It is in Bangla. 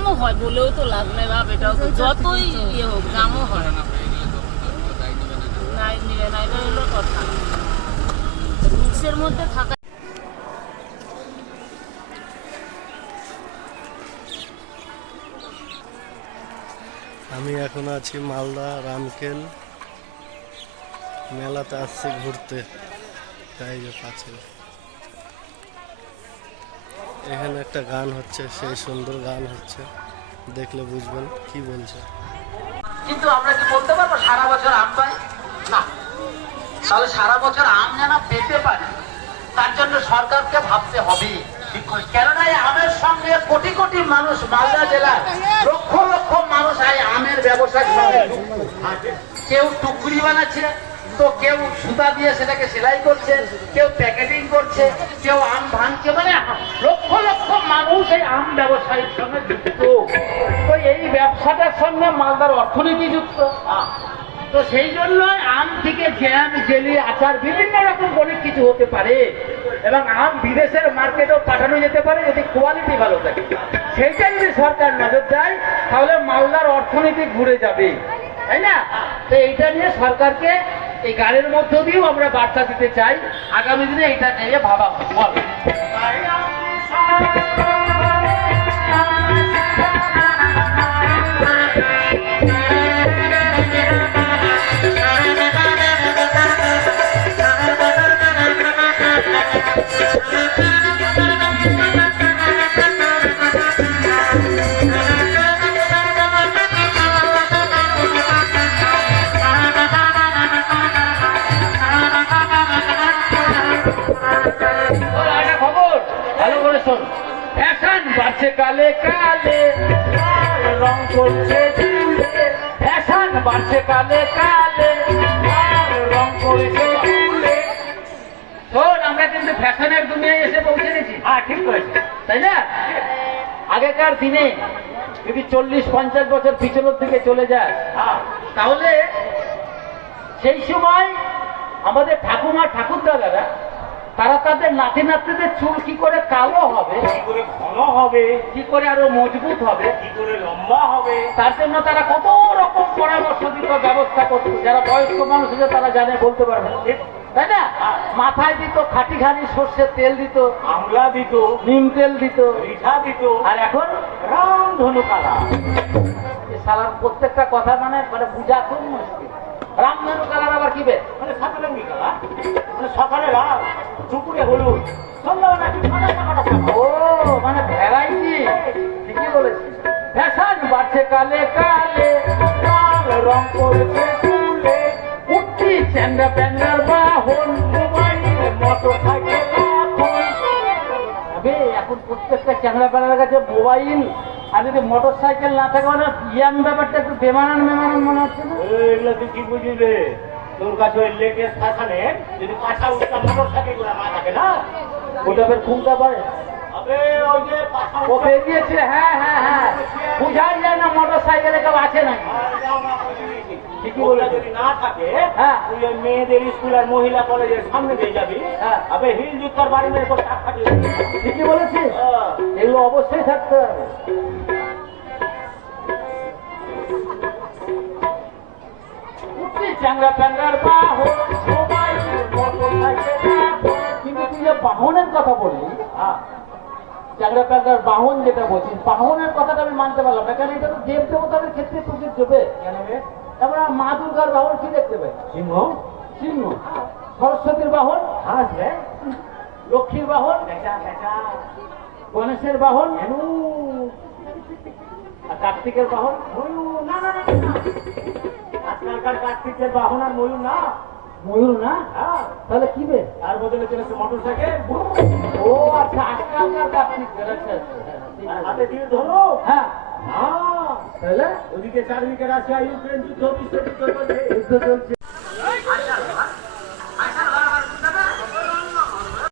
জামও হয় বলেও তো লাভ নেই বাপ, এটাও তো যতই ইয়ে হোক জামও হয় না, নাই নিবে না, এটা হলো কথা। রুলসের মধ্যে থাকা। আমি এখন আছি মালদা রামকেল মেলাতে, আসছি ঘুরতে। তাই যে পাচ্ছি এখানে একটা গান হচ্ছে, সেই সুন্দর গান হচ্ছে, দেখলে বুঝবেন কি বলছে। কিন্তু আমরা কি বলতে পারবো সারা বছর আম পাই না? তাহলে সারা বছর আম যেন পেতে পারি, তার জন্য সরকারকে ভাবতে হবে। কেননা এই আমের সঙ্গে কোটি কোটি মানুষ, মালদা জেলার লক্ষ লক্ষ মানুষ এই আমের ব্যবসার সঙ্গে যুক্ত। কেউ টুকরি বানাচ্ছে, তো কেউ সুতা দিয়ে সেটাকে সেলাই করছে, কেউ প্যাকেটিং করছে, কেউ আম ভাঙছে, মানে লক্ষ লক্ষ মানুষ এই আম ব্যবসায়ীর সঙ্গে যুক্ত। তো এই ব্যবসাটার সঙ্গে মালদার অর্থনীতি যুক্ত। তো সেই জন্য আম থেকে জ্যাম, জেলি, আচার বিভিন্ন রকম অনেক কিছু হতে পারে, এবং আম বিদেশের মার্কেটেও পাঠানো যেতে পারে যদি কোয়ালিটি ভালো থাকে। সেইটা যদি সরকার নজর দেয় তাহলে মালদার অর্থনীতি ঘুরে যাবে, তাই না? তো এইটা নিয়ে সরকারকে এই গানের মধ্য দিয়েও আমরা বার্তা দিতে চাই, আগামী দিনে এটা নিয়ে ভাবা হবে। ফ্যাশন বাড়ছে কালে কালে, রং করছে ঝুলে। ফ্যাশন বাড়ছে কালে কালে, রং করছে ঝুলে। শোন, আমরা কিন্তু ফ্যাশনের দুনিয়ায় এসে পৌঁছে গেছি। হ্যাঁ, ঠিক করেছি, তাই না? আগেকার দিনে যদি 40-50 বছর পিছনের দিকে চলে যায়, তাহলে সেই সময় আমাদের ঠাকুমা ঠাকুরদাদারা তারা তাদের নাতি নাতনিদের চুল কি করে কালো হবে, কি করে ঘন হবে, কি করে আরো মজবুত হবে, কি করে লম্বা হবে, তার জন্য তারা কত রকম পরামর্শ দিত, ব্যবস্থা করত। যারা বয়স্ক মানুষ আছে তারা জানে, বলতে পারবে, তাই না? মাথায় দিত খাটি খানি সর্ষের তেল দিত, আমলা দিত, নিম তেল দিত, রিঠা দিত, আর এখন রামধনু কালা। সালার প্রত্যেকটা কথা মানে বুঝা খুব মুশকিল। রামধনু কালার আবার কি বে, মানে সাতরঙ্গি কালার, মানে সকালে লাল, দুপুরে হলুদ, ও মানে ভ্যারাইটি। ঠিকই বলেছি। ফ্যাশন বাড়ছে কালে কালে, রং করেছে চুলে। উঠছি চ্যাংড়া প্যাংড়ার বাহন, মোটর সাইকেল। এখন প্রত্যেকটা চ্যাংড়া প্যাংড়ার কাছে মোবাইল, আর যদি মোটর সাইকেল না থাকে মানে ইয়াং ব্যাপারটা একটু বেমানান মনে হচ্ছে না? এগুলো তুই কি বুঝিবে? তোর কাছে ওই লেটেস্ট ফ্যাশনে যদি পাঁচা উঠটা মোটর সাইকেল গুলো না থাকে না, ওটা বের ঘুমটা পারে। ও বেরিয়েছে, হ্যাঁ হ্যাঁ হ্যাঁ, বুঝাই যায় না মোটর সাইকেলে কেউ আছে নাকি। ঠিকই বলে, যদি না থাকে, হ্যাঁ, তুই মেয়েদের স্কুল আর মহিলা কলেজের সামনে দিয়ে যাবি, হ্যাঁ, আবে হিল জুতার বাড়ি মেরে তোর টাক খাটিয়ে। ঠিকই বলেছিস, এগুলো অবশ্যই থাকতে হবে। চ্যাংড়া প্যাংড়ার বাহন, কিন্তু তুই যে বাহনের কথা বলি, চ্যাংড়া প্যাংড়ার বাহন যেটা বলছিস, বাহনের কথাটা আমি মানতে পারলাম না, কারণ এটা তো দেব দেবতাদের ক্ষেত্রে প্রযোজ্য হবে। আমরা মা দুর্গার বাহন কি দেখতে পাই? সিংহ। সিংহ। সরস্বতীর বাহন হাঁস, লক্ষ্মীর বাহন গণেশের বাহন ধনু, আর কার্তিকের বাহন ময়ূর। না না না, আজকালকার কার্তিকের বাহন আর ময়ূর না। ময়ূর না? তাহলে কি বে? তার বদলে চলেছে মোটর সাইকেল। ও আচ্ছা, আজকালকার কার্তিক হাতে দিয়ে ধরো। হ্যাঁ, তাহলে ওদিকে চারদিকে রাশিয়া ইউক্রেন যুদ্ধ, বিশ্ব যুদ্ধ চলছে।